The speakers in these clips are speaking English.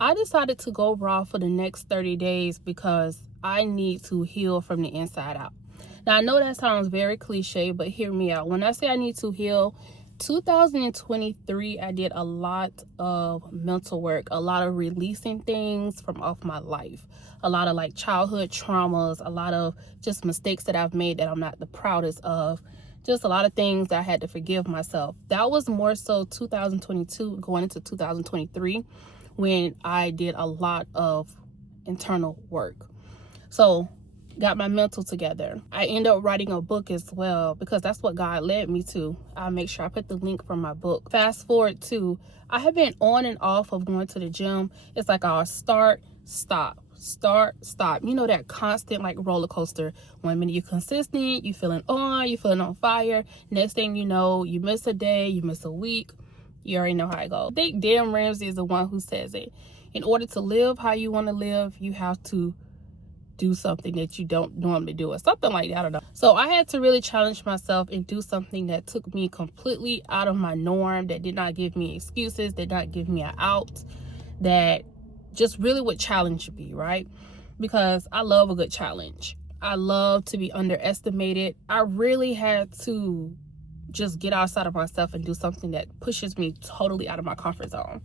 I decided to go raw for the next 30 days because I need to heal from the inside out. Now, I know that sounds very cliche, but hear me out. When I say I need to heal, 2023, I did a lot of mental work, a lot of releasing things from off my life, a lot of like childhood traumas, a lot of just mistakes that I've made that I'm not the proudest of, just a lot of things that I had to forgive myself. That was more so 2022 going into 2023 when I did a lot of internal work. So got my mental together. I ended up writing a book as well because that's what God led me to. I'll make sure I put the link from my book. Fast forward to, I have been on and off of going to the gym. It's like I'll start, stop, start, stop. You know, that constant like roller coaster. One minute you're consistent, you feeling on fire. Next thing you know, you miss a day, you miss a week. You already know how it goes. I think Dan Ramsey is the one who says it. In order to live how you want to live, you have to do something that you don't normally do, or something like that. I don't know. So I had to really challenge myself and do something that took me completely out of my norm, that did not give me excuses, did not give me an out, that just really would challenge me, right? Because I love a good challenge. I love to be underestimated. I really had to just get outside of myself and do something that pushes me totally out of my comfort zone,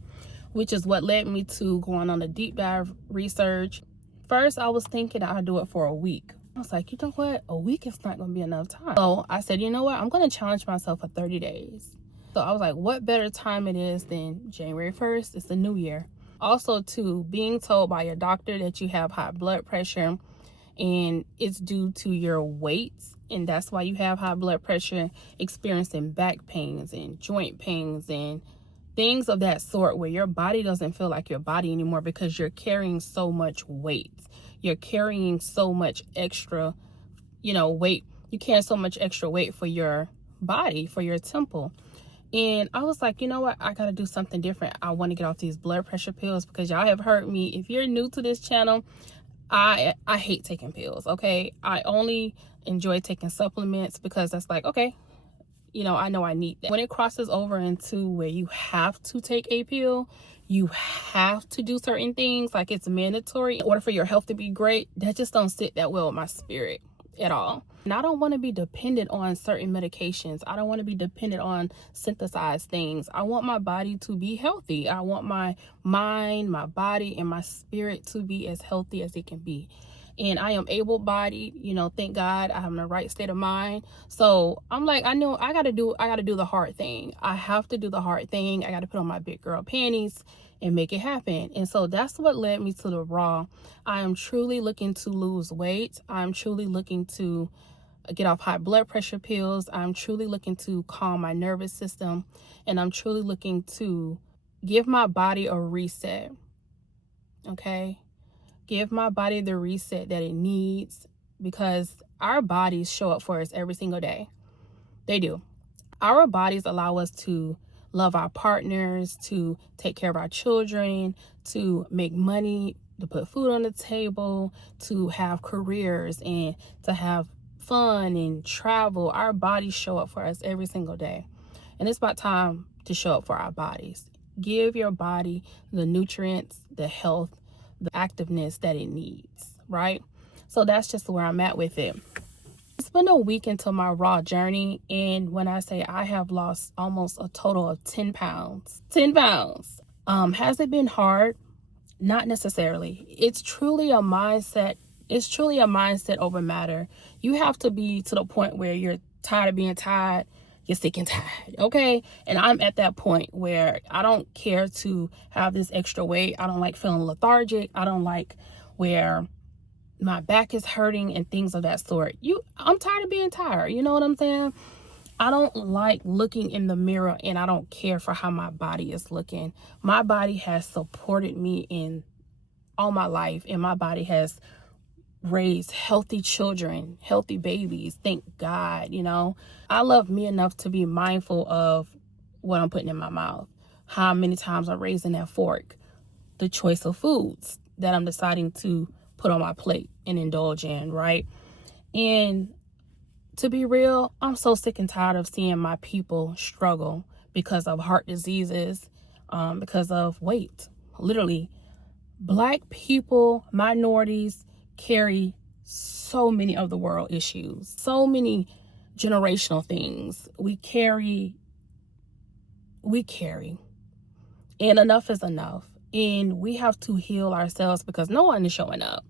which is what led me to going on a deep dive research. First, I was thinking I'd do it for a week. I was like, you know what? A week is not going to be enough time. So I said, you know what? I'm going to challenge myself for 30 days. So I was like, what better time it is than January 1st? It's the new year. Also, too, being told by your doctor that you have high blood pressure and it's due to your weight, and that's why you have high blood pressure, experiencing back pains and joint pains and things of that sort, where your body doesn't feel like your body anymore because you're carrying so much weight. You're carrying so much extra, weight. You carry so much extra weight for your body, for your temple. And I was like, you know what? I got to do something different. I want to get off these blood pressure pills because y'all have heard me. If you're new to this channel, I hate taking pills, okay? I only enjoy taking supplements because that's like, okay, I know I need that. When it crosses over into where you have to take a pill, you have to do certain things, like it's mandatory in order for your health to be great, that just don't sit that well with my spirit at all. And I don't want to be dependent on certain medications. I don't want to be dependent on synthesized things. I want my body to be healthy. I want my mind, my body, and my spirit to be as healthy as it can be. And I am able-bodied, thank God I'm in the right state of mind. So I'm like, I know I gotta do the hard thing. I have to do the hard thing. I gotta put on my big girl panties and make it happen. And so that's what led me to the raw. I am truly looking to lose weight. I'm truly looking to get off high blood pressure pills. I'm truly looking to calm my nervous system. And I'm truly looking to give my body a reset. Okay? Give my body the reset that it needs, because our bodies show up for us every single day. They do. Our bodies allow us to love our partners, to take care of our children, to make money, to put food on the table, to have careers, and to have fun and travel. Our bodies show up for us every single day. And it's about time to show up for our bodies. Give your body the nutrients, the health, the activeness that it needs, right? So that's just where I'm at with it. It's been a week into my raw journey, and when I say I have lost almost a total of 10 pounds. 10 pounds. Has it been hard? Not necessarily. It's truly a mindset. It's truly a mindset over matter. You have to be to the point where you're tired of being tired. You're sick and tired, okay? And I'm at that point where I don't care to have this extra weight. I don't like feeling lethargic. I don't like where my back is hurting and things of that sort. I'm tired of being tired. You know what I'm saying? I don't like looking in the mirror, and I don't care for how my body is looking. My body has supported me in all my life, and my body has raised healthy children, healthy babies. Thank God, I love me enough to be mindful of what I'm putting in my mouth, how many times I'm raising that fork, the choice of foods that I'm deciding to put on my plate and indulge in, right? And to be real, I'm so sick and tired of seeing my people struggle because of heart diseases, because of weight. Literally, Black people, minorities carry so many of the world issues, so many generational things. We carry, and enough is enough. And we have to heal ourselves because no one is showing up.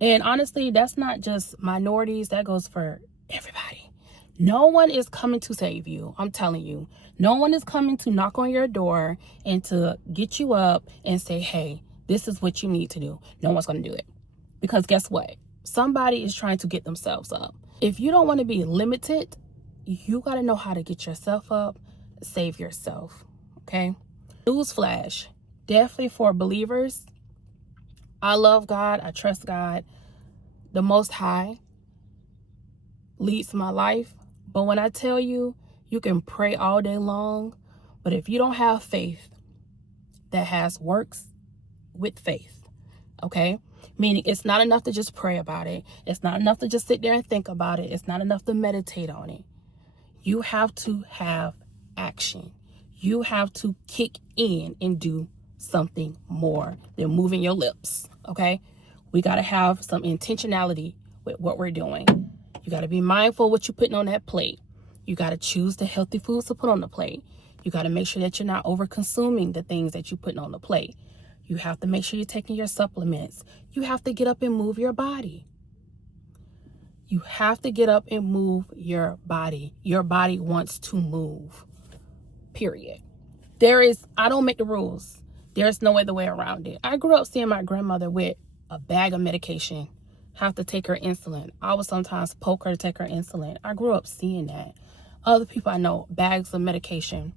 And honestly, that's not just minorities, that goes for everybody. No one is coming to save you. I'm telling you, no one is coming to knock on your door and to get you up and say, hey, this is what you need to do. No one's going to do it. Because guess what? Somebody is trying to get themselves up. If you don't want to be limited, you got to know how to get yourself up, save yourself. Okay? Newsflash, definitely for believers. I love God. I trust God. The Most High leads my life. But when I tell you, you can pray all day long, but if you don't have faith that has works with faith, okay? Meaning it's not enough to just pray about it. It's not enough to just sit there and think about it. It's not enough to meditate on it. You have to have action. You have to kick in and do something more than moving your lips, okay? We got to have some intentionality with what we're doing. You got to be mindful what you're putting on that plate. You got to choose the healthy foods to put on the plate. You got to make sure that you're not over consuming the things that you're putting on the plate. You have to make sure you're taking your supplements. You have to get up and move your body. You have to get up and move your body. Your body wants to move, period. I don't make the rules. There's no other way around it. I grew up seeing my grandmother with a bag of medication, have to take her insulin. I would sometimes poke her to take her insulin. I grew up seeing that. Other people I know, bags of medication.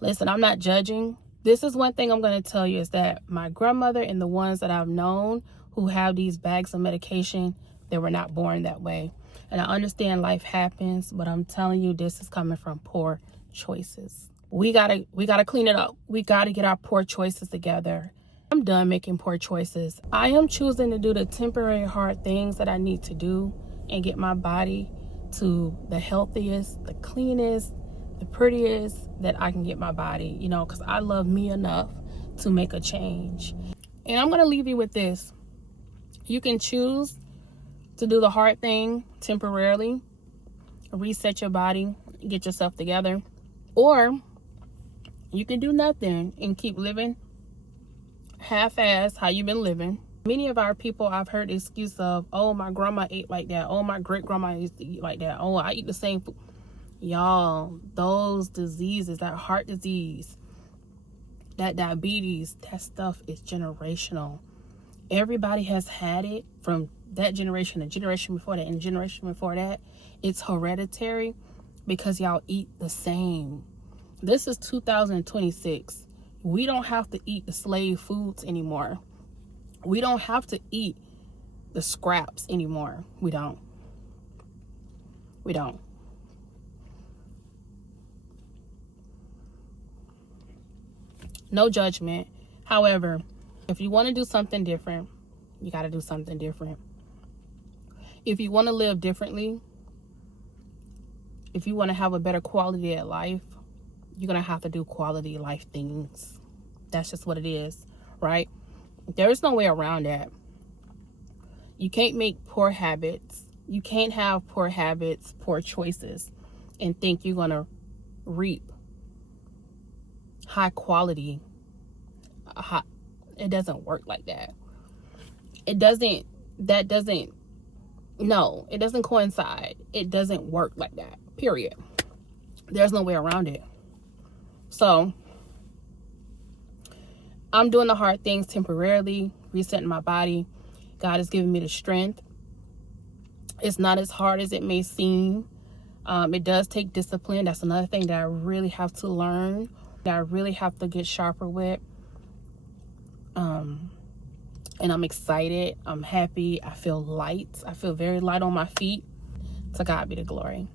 Listen, I'm not judging. This is one thing I'm going to tell you is that my grandmother and the ones that I've known who have these bags of medication, they were not born that way. And I understand life happens, but I'm telling you, this is coming from poor choices. We gotta clean it up. We gotta get our poor choices together. I'm done making poor choices. I am choosing to do the temporary hard things that I need to do and get my body to the healthiest, the cleanest, the prettiest that I can get my body, because I love me enough to make a change. And I'm going to leave you with this. You can choose to do the hard thing temporarily, reset your body, get yourself together, or you can do nothing and keep living half-ass how you've been living. Many of our people, I've heard the excuse of, oh, my grandma ate like that. Oh, my great-grandma used to eat like that. Oh, I eat the same food. Y'all, those diseases, that heart disease, that diabetes, that stuff is generational. Everybody has had it from that generation, the generation before that, and the generation before that. It's hereditary because y'all eat the same. This is 2026. We don't have to eat the slave foods anymore. We don't have to eat the scraps anymore. We don't. No judgment. However, if you want to do something different, you got to do something different. If you want to live differently, if you want to have a better quality of life, you're going to have to do quality life things. That's just what it is, right? There's no way around that. You can't make poor habits. You can't have poor habits, poor choices, and think you're going to reap high quality. It doesn't work like that. It doesn't coincide. It doesn't work like that, period. There's no way around it. So I'm doing the hard things temporarily, resetting my body. God has given me the strength. It's not as hard as it may seem. It does take discipline. That's another thing that I really have to learn, that I really have to get sharper with. And I'm excited. I'm happy. I feel light. I feel very light on my feet. To God be the glory.